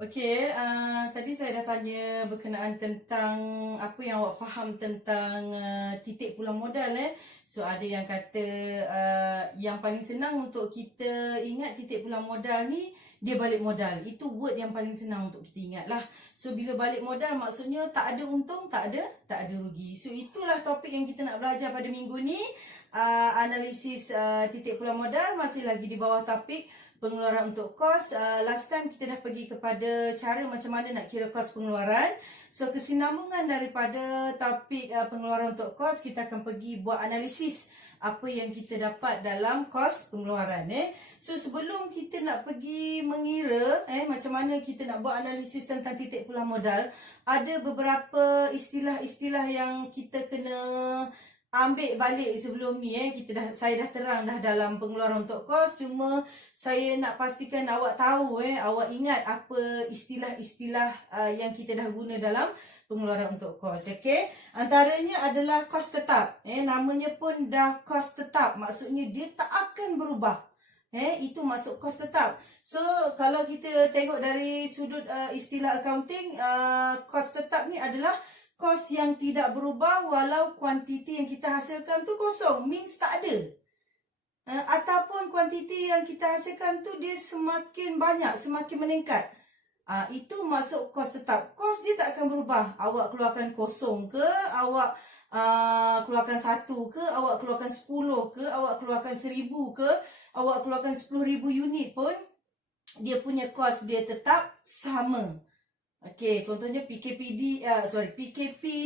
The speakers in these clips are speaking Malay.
Okey, tadi saya dah tanya berkenaan tentang apa yang awak faham tentang titik pulang modal. So ada yang kata yang paling senang untuk kita ingat titik pulang modal ni dia balik modal. Itu word yang paling senang untuk kita ingat lah. So bila balik modal maksudnya tak ada untung, tak ada rugi. So itulah topik yang kita nak belajar pada minggu ni. Analisis titik pulang modal masih lagi di bawah topik pengeluaran untuk kos. Last time kita dah pergi kepada cara macam mana nak kira kos pengeluaran. So kesinambungan daripada topik pengeluaran untuk kos, kita akan pergi buat analisis apa yang kita dapat dalam kos pengeluaran. So sebelum kita nak pergi mengira macam mana kita nak buat analisis tentang titik pulang modal, ada beberapa istilah-istilah yang kita kena ambil balik sebelum ni. Saya dah terang dah dalam pengeluaran untuk kos, cuma saya nak pastikan awak tahu awak ingat apa istilah-istilah yang kita dah guna dalam pengeluaran untuk kos. Okey, antaranya adalah kos tetap. Namanya pun dah kos tetap, maksudnya dia tak akan berubah. Itu masuk kos tetap. So kalau kita tengok dari sudut istilah accounting, kos tetap ni adalah kos yang tidak berubah walau kuantiti yang kita hasilkan tu kosong, means tak ada. Ataupun kuantiti yang kita hasilkan tu dia semakin banyak, semakin meningkat. Itu masuk kos tetap. Kos dia tak akan berubah. Awak keluarkan kosong ke, awak keluarkan 1 ke, awak keluarkan 10 ke, awak keluarkan 1000 ke, awak keluarkan 10,000 unit pun, dia punya kos dia tetap sama. Okey, contohnya PKP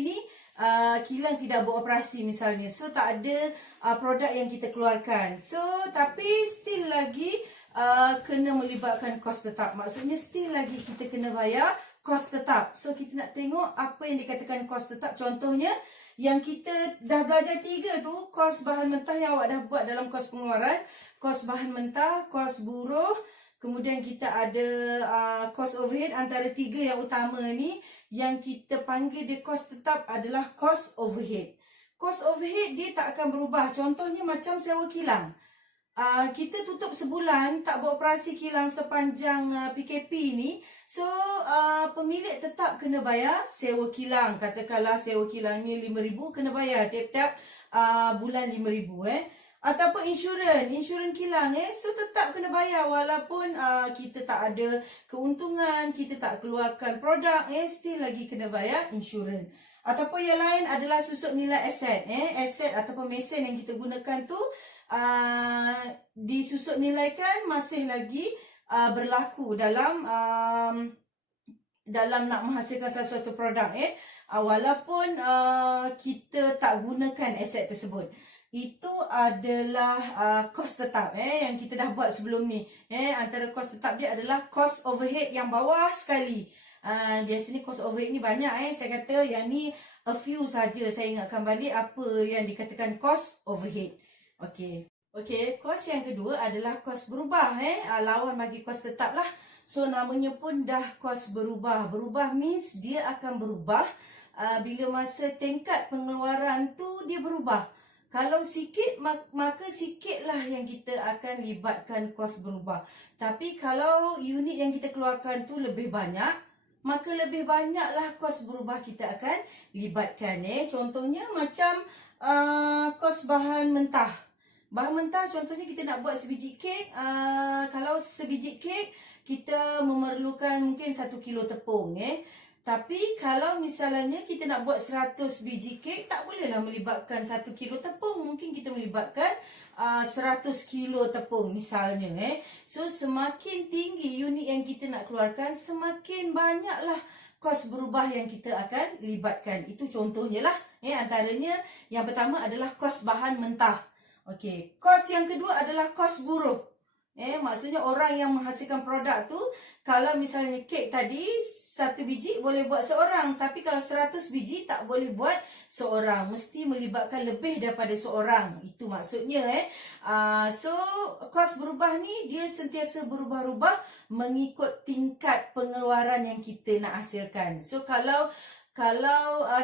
ni kilang tidak beroperasi misalnya. So tak ada produk yang kita keluarkan. So tapi still lagi kena melibatkan kos tetap. Maksudnya still lagi kita kena bayar kos tetap. So kita nak tengok apa yang dikatakan kos tetap. Contohnya yang kita dah belajar 3 tu, kos bahan mentah yang awak dah buat dalam kos pengeluaran, kos bahan mentah, kos buruh. Kemudian kita ada cost overhead. Antara 3 yang utama ni, yang kita panggil dia cost tetap adalah cost overhead. Cost overhead dia tak akan berubah. Contohnya macam sewa kilang. Kita tutup sebulan, tak beroperasi kilang sepanjang PKP ni. So pemilik tetap kena bayar sewa kilang. Katakanlah sewa kilangnya RM5,000, kena bayar tiap-tiap bulan RM5,000. Ataupun insurans kilang so tetap kena bayar walaupun kita tak ada keuntungan, kita tak keluarkan produk, still lagi kena bayar insurans. Ataupun yang lain adalah susut nilai aset. Aset ataupun mesin yang kita gunakan tu disusut nilaikan masih lagi berlaku dalam nak menghasilkan sesuatu produk. Walaupun kita tak gunakan aset tersebut. Itu adalah kos tetap yang kita dah buat sebelum ni. Antara kos tetap dia adalah kos overhead yang bawah sekali. Biasanya kos overhead ni banyak. Saya kata yang ni a few saja. Saya ingatkan balik apa yang dikatakan kos overhead. Okey, kos yang kedua adalah kos berubah. Lawan bagi kos tetap lah. So namanya pun dah kos berubah. Berubah means dia akan berubah bila masa tingkat pengeluaran tu dia berubah. Kalau sikit, maka sikitlah yang kita akan libatkan kos berubah. Tapi kalau unit yang kita keluarkan tu lebih banyak, maka lebih banyaklah kos berubah kita akan libatkan. Contohnya macam kos bahan mentah. Bahan mentah contohnya kita nak buat sebiji kek. Kalau sebiji kek, kita memerlukan mungkin 1 kilo tepung. Tapi kalau misalnya kita nak buat 100 biji kek, tak bolehlah melibatkan 1 kilo tepung. Mungkin kita melibatkan 100 kilo tepung misalnya. So semakin tinggi unit yang kita nak keluarkan, semakin banyaklah kos berubah yang kita akan libatkan. Itu contohnya lah. Antaranya yang pertama adalah kos bahan mentah. Okey, kos yang kedua adalah kos buruh. Maksudnya orang yang menghasilkan produk tu, kalau misalnya kek tadi 1 biji boleh buat seorang, tapi kalau 100 biji tak boleh buat seorang, mesti melibatkan lebih daripada seorang. Itu maksudnya. So kos berubah ni dia sentiasa berubah-ubah mengikut tingkat pengeluaran yang kita nak hasilkan. So kalau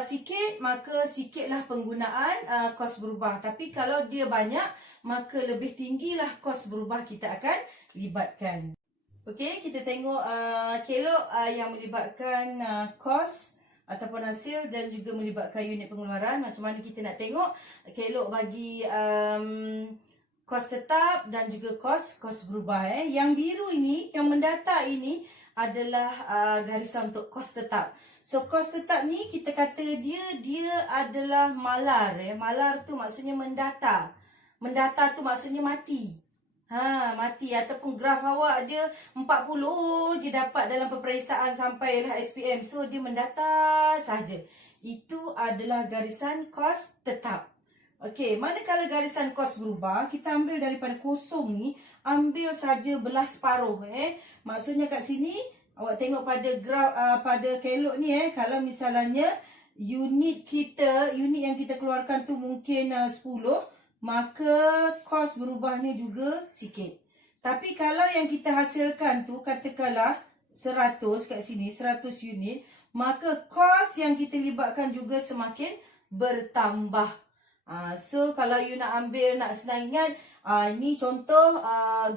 sikit, maka sikitlah penggunaan kos berubah. Tapi kalau dia banyak, maka lebih tinggilah kos berubah kita akan libatkan. Okey, kita tengok kelok yang melibatkan kos ataupun hasil dan juga melibatkan unit pengeluaran. Macam mana kita nak tengok kelok bagi kos tetap dan juga kos berubah. Yang biru ini, yang mendata ini adalah garisan untuk kos tetap. So kos tetap ni kita kata dia adalah malar. Malar tu maksudnya mendata. Mendata tu maksudnya mati. Mati ataupun graf awak dia 40 je dapat dalam peperiksaan sampailah SPM. So dia mendata saja. Itu adalah garisan kos tetap. Okey, manakala garisan kos berubah, kita ambil daripada kosong ni, ambil saja belah separuh. Maksudnya kat sini awak tengok pada graf pada kelok ni kalau misalnya unit yang kita keluarkan tu mungkin 10, maka kos berubahnya juga sikit. Tapi kalau yang kita hasilkan tu katakanlah 100 kat sini, 100 unit, maka kos yang kita libatkan juga semakin bertambah. So kalau you nak ambil, nak senang ingat, ini contoh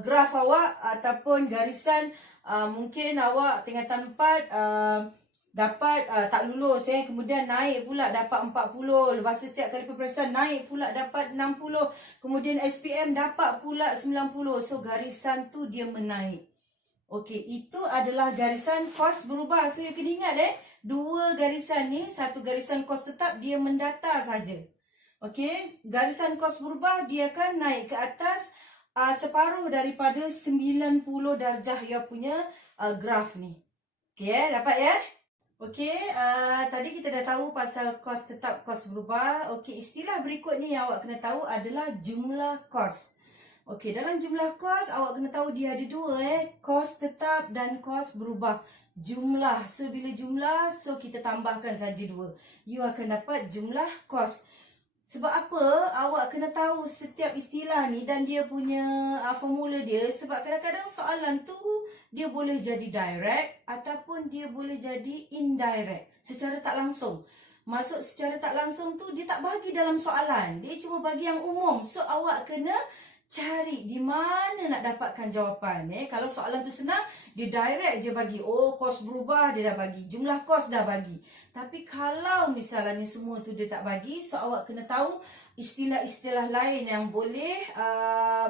graf awak ataupun garisan. Mungkin awak tingkatan 4 dapat tak lulus, kemudian naik pula dapat 40, lepas tu setiap kali peperiksaan naik pula dapat 60, kemudian SPM dapat pula 90. So garisan tu dia menaik. Okey, itu adalah garisan kos berubah. So you kena ingat dua garisan ni, satu garisan kos tetap dia mendata saja. Okey, garisan kos berubah dia akan naik ke atas separuh daripada 90 darjah ia punya graf ni. Okey, dapat ya? Okey, tadi kita dah tahu pasal kos tetap, kos berubah. Okey, istilah berikutnya yang awak kena tahu adalah jumlah kos. Okey, dalam jumlah kos awak kena tahu dia ada dua kos tetap dan kos berubah. Jumlah, so bila jumlah, so kita tambahkan saja dua. You akan dapat jumlah kos. Sebab apa awak kena tahu setiap istilah ni dan dia punya formula dia. Sebab kadang-kadang soalan tu dia boleh jadi direct ataupun dia boleh jadi indirect, secara tak langsung. Maksud secara tak langsung tu dia tak bagi dalam soalan, dia cuma bagi yang umum. So awak kena cari di mana nak dapatkan jawapan. Kalau soalan tu senang, dia direct je bagi. Oh, kos berubah dia dah bagi, jumlah kos dah bagi. Tapi kalau misalnya semua tu dia tak bagi, so awak kena tahu istilah-istilah lain yang boleh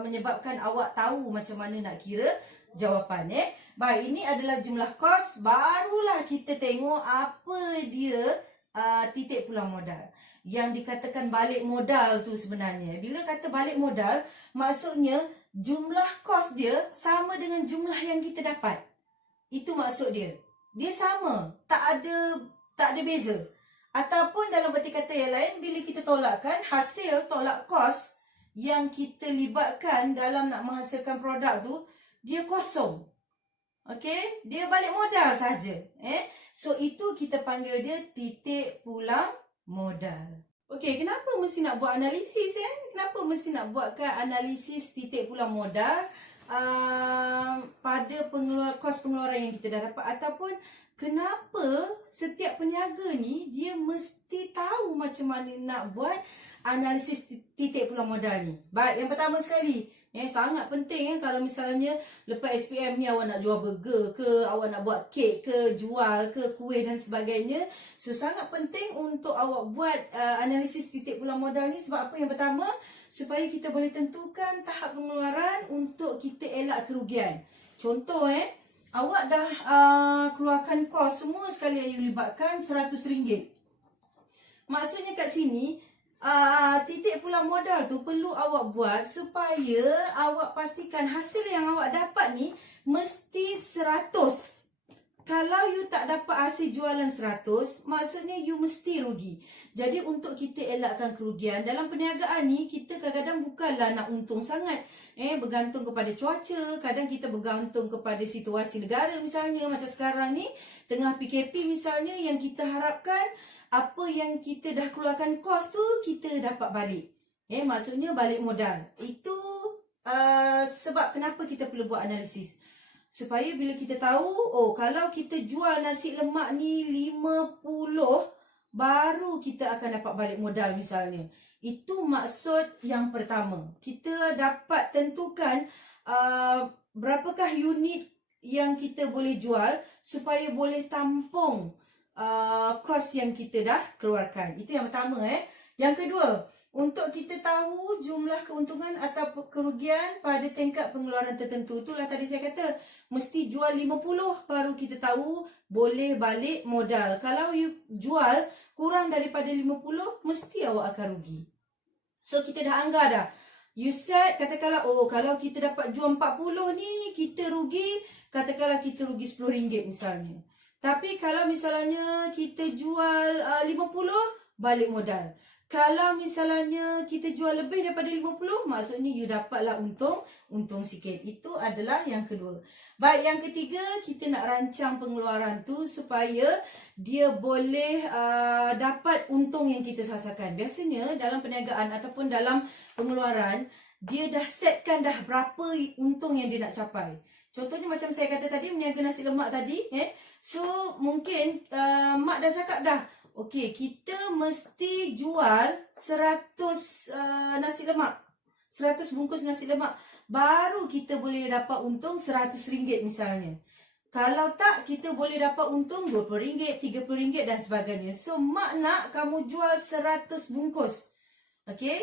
menyebabkan awak tahu macam mana nak kira jawapan. Baik, ini adalah jumlah kos. Barulah kita tengok apa dia titik pulang modal. Yang dikatakan balik modal tu sebenarnya, bila kata balik modal, maksudnya jumlah kos dia sama dengan jumlah yang kita dapat. Itu maksud dia. Dia sama, tak ada beza. Ataupun dalam berti kata yang lain, bila kita tolakkan hasil tolak kos yang kita libatkan dalam nak menghasilkan produk tu, dia kosong. Okey, dia balik modal saja. So itu kita panggil dia titik pulang modal. Okey, kenapa mesti nak buat analisis? Kenapa mesti nak buatkan analisis titik pulang modal pada kos pengeluaran yang kita dah dapat? Ataupun kenapa setiap peniaga ni dia mesti tahu macam mana nak buat analisis titik pulang modal ni? Baik, yang pertama sekali, sangat penting kalau misalnya lepas SPM ni awak nak jual burger ke, awak nak buat kek ke, jual ke, kuih dan sebagainya. So sangat penting untuk awak buat analisis titik pulang modal ni. Sebab apa? Yang pertama, supaya kita boleh tentukan tahap pengeluaran untuk kita elak kerugian. Contoh awak dah keluarkan kos semua sekali yang you libatkan RM100. Maksudnya kat sini titik pulang modal tu perlu awak buat supaya awak pastikan hasil yang awak dapat ni mesti 100. Kalau you tak dapat hasil jualan 100, maksudnya you mesti rugi. Jadi untuk kita elakkan kerugian dalam perniagaan ni, kita kadang-kadang bukanlah nak untung sangat. Bergantung kepada cuaca, kadang kita bergantung kepada situasi negara misalnya. Macam sekarang ni, tengah PKP misalnya, yang kita harapkan apa yang kita dah keluarkan kos tu kita dapat balik. Maksudnya balik modal. Itu sebab kenapa kita perlu buat analisis. Supaya bila kita tahu, oh kalau kita jual nasi lemak ni 50, baru kita akan dapat balik modal misalnya. Itu maksud yang pertama. Kita dapat tentukan berapakah unit yang kita boleh jual supaya boleh tampung kos yang kita dah keluarkan. Itu yang pertama. Yang kedua, untuk kita tahu jumlah keuntungan atau kerugian pada tingkat pengeluaran tertentu. Itulah tadi saya kata, mesti jual 50 baru kita tahu boleh balik modal. Kalau you jual kurang daripada 50, mesti awak akan rugi. So kita dah anggar dah. You set, katakanlah, kalau kita dapat jual 40 ni, kita rugi, katakanlah kita rugi RM10 misalnya. Tapi kalau misalnya kita jual 50, balik modal. Kalau misalnya kita jual lebih daripada 50, maksudnya you dapatlah untung sikit. Itu adalah yang kedua. Baik, yang ketiga, kita nak rancang pengeluaran tu supaya dia boleh dapat untung yang kita sasarkan. Biasanya dalam perniagaan ataupun dalam pengeluaran, dia dah setkan dah berapa untung yang dia nak capai. Contohnya macam saya kata tadi, meniaga nasi lemak tadi. So, mungkin mak dah cakap dah, okey, kita mesti jual 100 nasi lemak. 100 bungkus nasi lemak. Baru kita boleh dapat untung RM100 misalnya. Kalau tak, kita boleh dapat untung RM20, RM30 dan sebagainya. So, mak nak kamu jual 100 bungkus. Okey?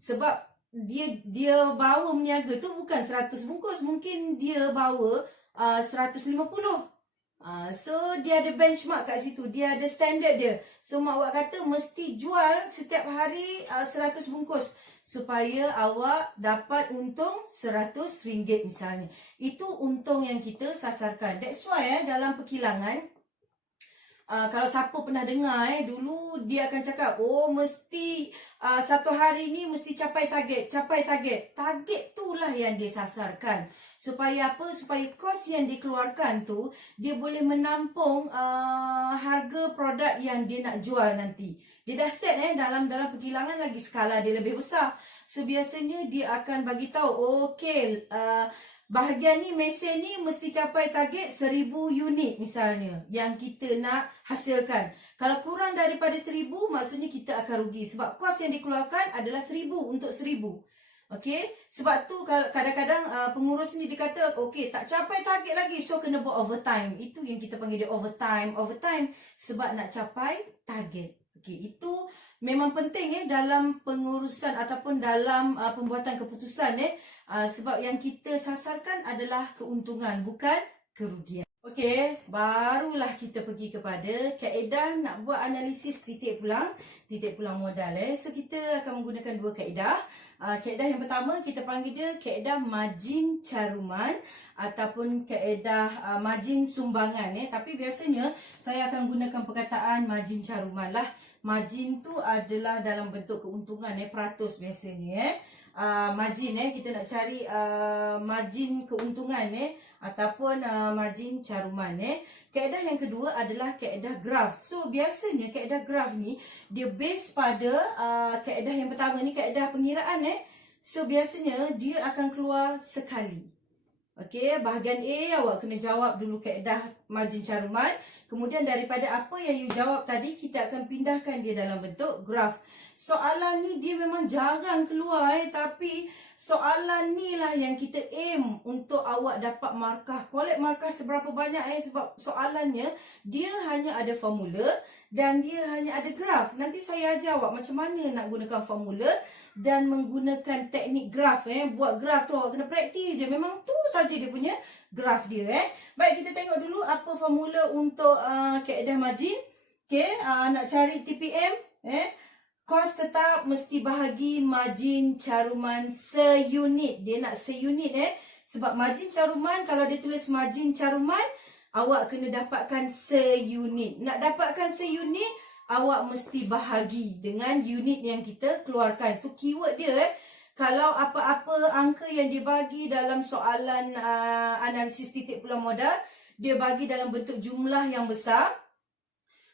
Sebab dia bawa meniaga tu bukan 100 bungkus. Mungkin dia bawa 150. So, dia ada benchmark kat situ. Dia ada standard dia. So, mak awak kata mesti jual setiap hari 100 bungkus. Supaya awak dapat untung RM100 misalnya. Itu untung yang kita sasarkan. That's why dalam perkilangan, kalau siapa pernah dengar dulu dia akan cakap, mesti satu hari ni mesti capai target. Target tu lah yang dia sasarkan. Supaya apa? Supaya kos yang dikeluarkan tu dia boleh menampung harga produk yang dia nak jual nanti. Dia dah set dalam perkilangan, lagi skala dia lebih besar. So biasanya dia akan bagi tahu, okey, bahagian ni, mesin ni mesti capai target 1000 unit misalnya yang kita nak hasilkan. Kalau kurang daripada 1000, maksudnya kita akan rugi. Sebab kos yang dikeluarkan adalah 1000 untuk 1000. Okey, sebab tu kadang-kadang pengurus ni dia kata, okey, tak capai target lagi, so kena buat overtime. Itu yang kita panggil dia overtime sebab nak capai target. Okey, itu memang penting dalam pengurusan ataupun dalam pembuatan keputusan sebab yang kita sasarkan adalah keuntungan, bukan kerugian. Okey, barulah kita pergi kepada kaedah nak buat analisis titik pulang modal. So kita akan menggunakan dua kaedah. Kaedah yang pertama kita panggil dia kaedah margin caruman ataupun kaedah margin sumbangan. Tapi biasanya saya akan gunakan perkataan margin caruman lah. Margin tu adalah dalam bentuk keuntungan peratus biasanya. Margin kita nak cari margin keuntungan ataupun margin caruman. Kaedah yang kedua adalah kaedah graf. So biasanya kaedah graf ni dia base pada kaedah yang pertama ni, kaedah pengiraan. So biasanya dia akan keluar sekali. Okey, bahagian A awak kena jawab dulu kaedah margin caruman. Kemudian daripada apa yang you jawab tadi, kita akan pindahkan dia dalam bentuk graf. Soalan ni dia memang jarang keluar tapi soalan ni lah yang kita aim untuk awak dapat markah. Collect markah seberapa banyak sebab soalannya dia hanya ada formula dan dia hanya ada graf. Nanti saya ajar awak macam mana nak gunakan formula dan menggunakan teknik graf. Buat graf tu awak kena praktis je. Memang tu saja dia punya graf dia. Baik, kita tengok dulu apa formula untuk kaedah margin. Okey, nak cari TPM. Kos tetap mesti bahagi margin caruman seunit. Dia nak seunit sebab margin caruman, kalau dia tulis margin caruman, awak kena dapatkan seunit. Nak dapatkan seunit, awak mesti bahagi dengan unit yang kita keluarkan. Tu keyword dia. Kalau apa-apa angka yang dibagi dalam soalan analisis titik pulang modal, dia bagi dalam bentuk jumlah yang besar.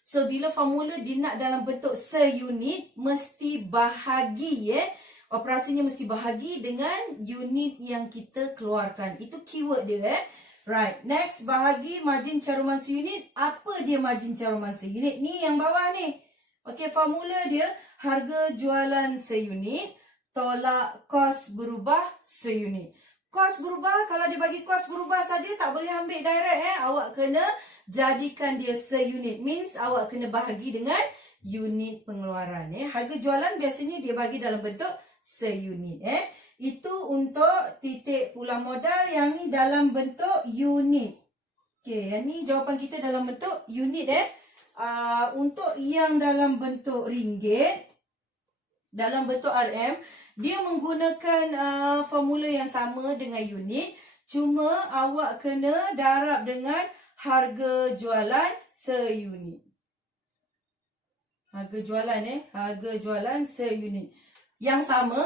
So, bila formula dia nak dalam bentuk seunit, mesti bahagi operasinya mesti bahagi dengan unit yang kita keluarkan. Itu keyword dia Right, next bahagi margin caruman seunit. Apa dia margin caruman seunit? Ni yang bawah ni. Okey, formula dia harga jualan seunit tolak kos berubah seunit. kos berubah, kalau dia bagi kos berubah saja tak boleh ambil direct awak kena jadikan dia seunit. Means awak kena bahagi dengan unit pengeluaran Harga jualan biasanya dia bagi dalam bentuk seunit Itu untuk titik pulang modal, yang ni dalam bentuk unit. Okey, yang ni jawapan kita dalam bentuk unit Untuk yang dalam bentuk ringgit, dalam bentuk RM, dia menggunakan formula yang sama dengan unit, cuma awak kena darab dengan harga jualan seunit. Harga jualan harga jualan seunit. Yang sama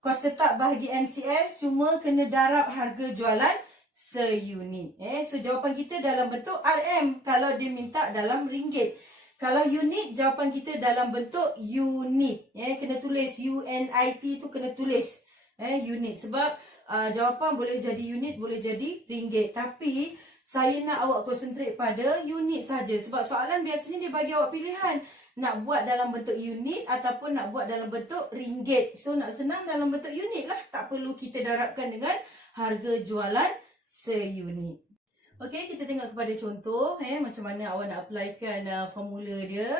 kos tetap bahagi MCS, cuma kena darab harga jualan seunit. So jawapan kita dalam bentuk RM kalau dia minta dalam ringgit. Kalau unit, jawapan kita dalam bentuk unit. Kena tulis UNIT tu, kena tulis unit. Sebab jawapan boleh jadi unit, boleh jadi ringgit. Tapi saya nak awak konsentrate pada unit saja. Sebab soalan biasanya dia bagi awak pilihan. Nak buat dalam bentuk unit ataupun nak buat dalam bentuk ringgit. So nak senang dalam bentuk unit lah. Tak perlu kita darabkan dengan harga jualan seunit. Okey, kita tengok kepada contoh macam mana awak nak applykan formula dia.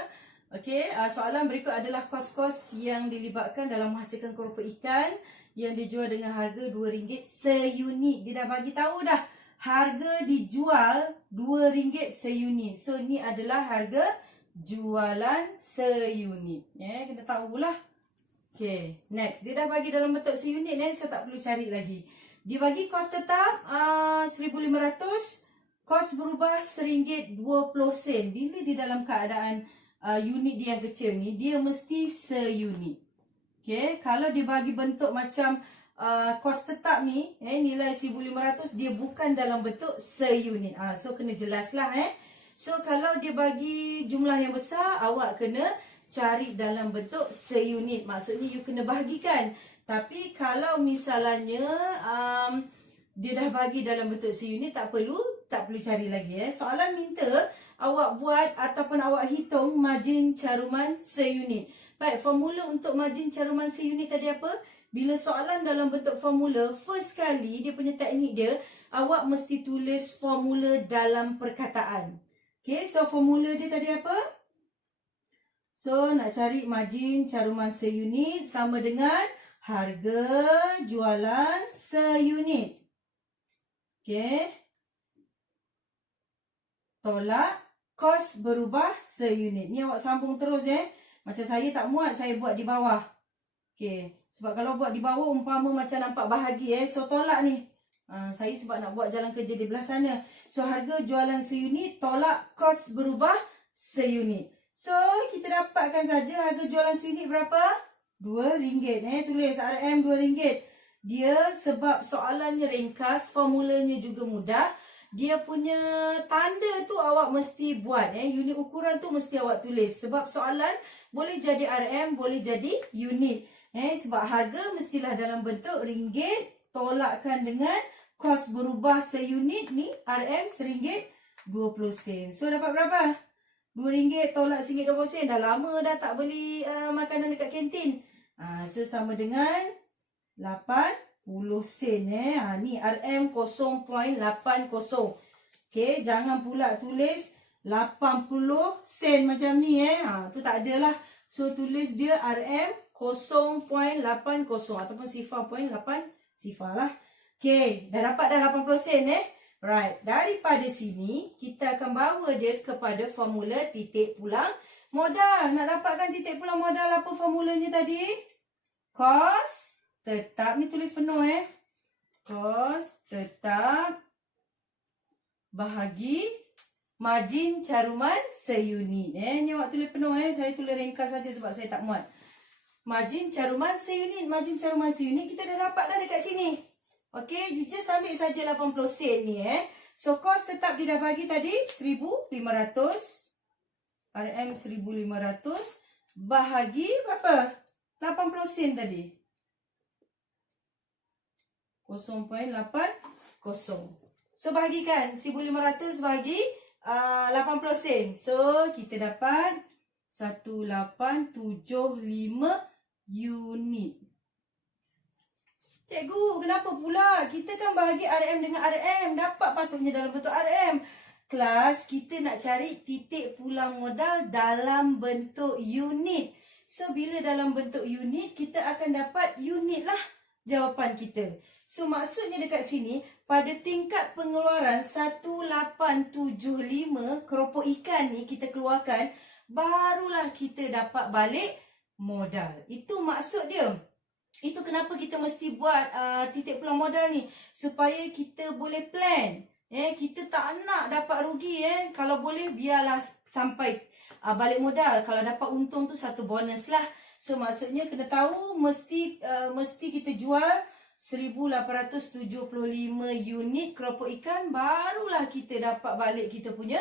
Okey, soalan berikut adalah kos-kos yang dilibatkan dalam menghasilkan keropok ikan yang dijual dengan harga RM2 seunit. Dia dah bagi tahu dah harga dijual RM2 seunit. So ni adalah harga jualan seunit. Kena tahulah. Okey, next. Dia dah bagi dalam bentuk seunit so tak perlu cari lagi. Dia bagi kos tetap RM1,500. Kos berubah RM1.20. Bila di dalam keadaan unit dia yang kecil ni, dia mesti seunit. Okay, kalau dia bagi bentuk macam kos tetap ni, nilai RM1,500, dia bukan dalam bentuk seunit. So kena jelaslah So kalau dia bagi jumlah yang besar, awak kena cari dalam bentuk seunit. Maksudnya you kena bahagikan. Tapi kalau misalnya dia dah bagi dalam bentuk seunit, tak perlu cari lagi Soalan minta awak buat ataupun awak hitung margin caruman seunit. Baik, formula untuk margin caruman seunit tadi apa? Bila soalan dalam bentuk formula, first kali dia punya teknik dia, awak mesti tulis formula dalam perkataan. Okay, so formula dia tadi apa? So nak cari margin caruman seunit sama dengan harga jualan seunit. Okay. Tolak kos berubah seunit. Ni awak sambung terus Macam saya tak muat, saya buat di bawah. Okay. Sebab kalau buat di bawah umpama macam nampak bahagi So tolak ni. Saya sebab nak buat jalan kerja di belah sana. So harga jualan seunit tolak kos berubah seunit. So kita dapatkan saja harga jualan seunit berapa? RM2. Tulis RM RM2. Dia sebab soalannya ringkas, formulanya juga mudah. Dia punya tanda tu awak mesti buat unit ukuran tu mesti awak tulis. Sebab soalan boleh jadi RM, boleh jadi unit. Sebab harga mestilah dalam bentuk ringgit. Tolakkan dengan kos berubah seunit ni RM RM1.20. So dapat berapa? RM2 tolak RM1.20. Dah lama dah tak beli makanan dekat kantin. So sama dengan 80 sen ni RM 0.80. Okey, jangan pula tulis 80 sen macam ni tu tak adalah. So tulis dia RM 0.80 ataupun 0.8 sifar lah. Okey, dah dapat dah 80 sen Right, daripada sini kita akan bawa dia kepada formula titik pulang modal. Nak dapatkan titik pulang modal, apa formulanya tadi? Kos tetap, ni tulis penuh kos tetap bahagi margin caruman seunit. Ni awak tulis penuh saya tulis ringkas saja sebab saya tak muat. Margin caruman seunit, margin caruman seunit kita dah dapat dah dekat sini. Okey, you just ambil saja 80 sen ni So kos tetap dia dah bagi tadi RM1,500. RM RM1,500 bahagi berapa? 80 sen tadi. 0.80. So bahagikan 1,500 bagi 80 sen. So kita dapat 1875 unit. Cikgu, kenapa pula? Kita kan bahagi RM dengan RM. Dapat patutnya dalam bentuk RM. Kelas, kita nak cari titik pulang modal dalam bentuk unit. So, bila dalam bentuk unit, kita akan dapat unit lah jawapan kita. So, maksudnya dekat sini, pada tingkat pengeluaran 1875 keropok ikan ni kita keluarkan, barulah kita dapat balik modal. Itu maksud dia. Itu kenapa kita mesti buat titik pulang modal ni. Supaya kita boleh plan. Kita tak nak dapat rugi. Kalau boleh biarlah sampai balik modal. Kalau dapat untung tu satu bonus lah. So maksudnya kena tahu mesti kita jual 1875 unit keropok ikan. Barulah kita dapat balik kita punya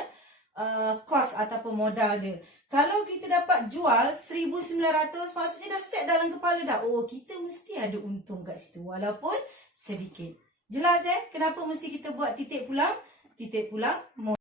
kos ataupun modal dia. Kalau kita dapat jual 1,900, maksudnya dah set dalam kepala dah. Oh, kita mesti ada untung kat situ walaupun sedikit. Jelas kenapa mesti kita buat titik pulang? Titik pulang modal.